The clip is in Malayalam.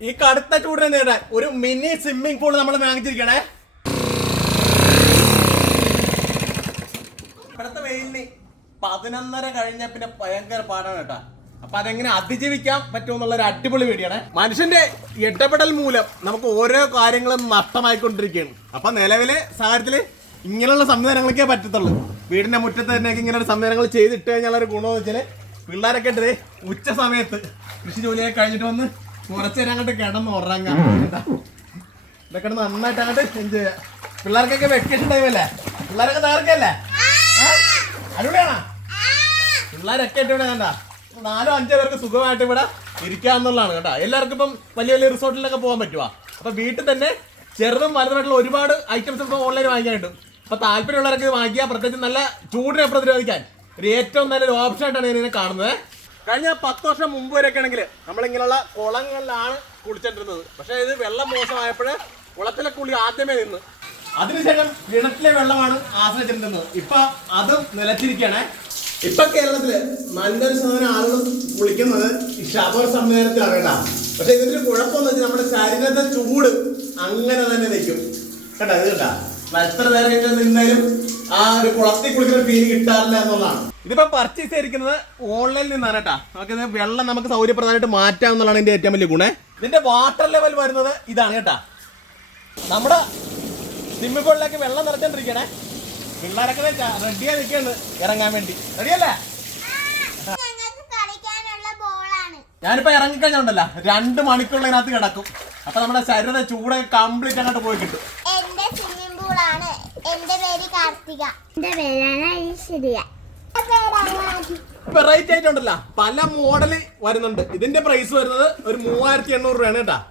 ഈ കടുത്ത ചൂടിനെ നേടാൻ ഒരു മിനി സ്വിമ്മിംഗ് പൂൾ നമ്മൾ വാങ്ങിച്ചിരിക്കണേ. ഇവിടുത്തെ വെയിലിന് പതിനൊന്നര കഴിഞ്ഞ പിന്നെ ഭയങ്കര പാടാണ് കേട്ടാ. അപ്പൊ അതെങ്ങനെ അതിജീവിക്കാൻ പറ്റുമെന്നുള്ള ഒരു അടിപൊളി വീഡിയോയാണ് മനുഷ്യന്റെ ഇടപെടൽ മൂലം നമുക്ക് ഓരോ കാര്യങ്ങളും നഷ്ടമായിക്കൊണ്ടിരിക്കുകയാണ്. അപ്പൊ നിലവിലെ സാഹചര്യത്തിൽ ഇങ്ങനെയുള്ള സംവിധാനങ്ങളൊക്കെ പറ്റത്തുള്ളൂ. വീടിന്റെ മുറ്റത്ത് തന്നെ ഇങ്ങനെ ഒരു സംവിധാനങ്ങൾ ചെയ്തിട്ട് കഴിഞ്ഞാൽ ഒരു ഗുണമെന്ന് വെച്ചാൽ പിള്ളേരൊക്കെ ഉച്ച സമയത്ത് കൃഷി ജോലിയൊക്കെ കഴിഞ്ഞിട്ട് വന്ന് കുറച്ചു നേരം അങ്ങോട്ട് കിടന്ന് ഉറങ്ങാം. ഇതൊക്കെ നന്നായിട്ട് അങ്ങോട്ട് എൻജോയ് ചെയ്യാം? പിള്ളേർക്കൊക്കെ വെക്കേഷൻ ടൈമല്ലേ പിള്ളേരൊക്കെ തകർക്കല്ലേ അടിപൊളിയാണോ? പിള്ളേരൊക്കെ ഇവിടെ കണ്ട? നാലോ അഞ്ചോ പേർക്ക് സുഖമായിട്ട് ഇവിടെ ഇരിക്കാന്നുള്ളതാണ് കേട്ടോ. എല്ലാവർക്കും ഇപ്പം വലിയ വലിയ റിസോർട്ടിലൊക്കെ പോകാൻ പറ്റുവാ. അപ്പൊ വീട്ടിൽ തന്നെ ചെറുതും വലുതുമായിട്ടുള്ള ഒരുപാട് ഐറ്റംസ് ഇപ്പൊ ഓൺലൈൻ വാങ്ങിക്കാൻ കിട്ടും അപ്പൊ താല്പര്യമുള്ളവർക്ക് വാങ്ങിക്കുക പ്രത്യേകിച്ച് നല്ല ചൂടിനെ പ്രതിരോധിക്കാൻ. ഒരു ഏറ്റവും നല്ലൊരു ഓപ്ഷൻ ആയിട്ടാണ് ഞാൻ ഇതിനെ കാണുന്നത്. കഴിഞ്ഞ പത്ത് വർഷം മുമ്പ് വരെയൊക്കെ ആണെങ്കിൽ നമ്മളിങ്ങനെയുള്ള കുളങ്ങളിലാണ് കുളിച്ചിട്ടിരുന്നത് പക്ഷേ ഇത് വെള്ളം മോശമായപ്പോൾ കുളത്തിലെ കുളി ആദ്യമേ നിന്ന്. അതിനുശേഷം കിണറ്റിലെ വെള്ളമാണ് ആശ്രയിച്ചിരുന്നത്. ഇപ്പൊ അതും നിലച്ചിരിക്കണേ ഇപ്പൊ കേരളത്തിൽ നല്ലൊരു ശതമാനം ആളുകൾ കുളിക്കുന്നത് ഈ ഷവർ സംവിധാനത്തിലാണ് കേട്ടാ പക്ഷെ ഇതിന്റെ കുഴപ്പമെന്ന് വെച്ചാൽ നമ്മുടെ ശരീരത്തെ ചൂട് അങ്ങനെ തന്നെ നിൽക്കും. കേട്ടാ ഇത് കേട്ടാ. എത്ര നേരം കഴിഞ്ഞാൽ നിന്നാലും ആ ഒരു കുളത്തിൽ കുളിക്കുന്ന ഫീൽ കിട്ടാറില്ല എന്നുള്ളതാണ്. ഇതിപ്പോ പർച്ചേസ് ചെയ്തിരിക്കുന്നത് ഓൺലൈനിൽ നിന്നാണ് കേട്ടാ നമുക്ക് ഇത് വെള്ളം നമുക്ക് സൗകര്യപ്രദമായിട്ട് മാറ്റാം എന്നുള്ളതാണ് ഇതിന്റെ ഏറ്റവും വലിയ ഗുണേ. ഇതിന്റെ വാട്ടർ ലെവൽ വരുന്നത് ഇതാണ് കേട്ടാ. നമ്മുടെ സ്വിമ്മിംഗ് പൂളിലേക്ക് വെള്ളം നിറച്ചോണ്ടിരിക്കണേ പിള്ളേരൊക്കെ റെഡിയാ നിൽക്കുന്നത് ഇറങ്ങാൻ വേണ്ടി. റെഡിയല്ലേ ഞാനിപ്പോ ഇറങ്ങിക്കഴിഞ്ഞുണ്ടല്ലോ രണ്ട് മണിക്കൂറിനകത്ത് കിടക്കും. അപ്പൊ നമ്മുടെ ശരീരത്തെ ചൂട് കംപ്ലീറ്റ് അങ്ങോട്ട് പോയി കിട്ടും. എന്റെ സ്വിമ്മിംഗ് പൂളാണ് എന്റെ പേര് കാർത്തിക. എന്റെ പേരാണ് ഐശ്വര്യ. വെറൈറ്റി ആയിട്ടുണ്ടല്ലോ. പല മോഡൽ വരുന്നുണ്ട്. ഇതിന്റെ പ്രൈസ് വരുന്നത് ഒരു മൂവായിരത്തി എണ്ണൂറ് രൂപയാണ് കേട്ടാ.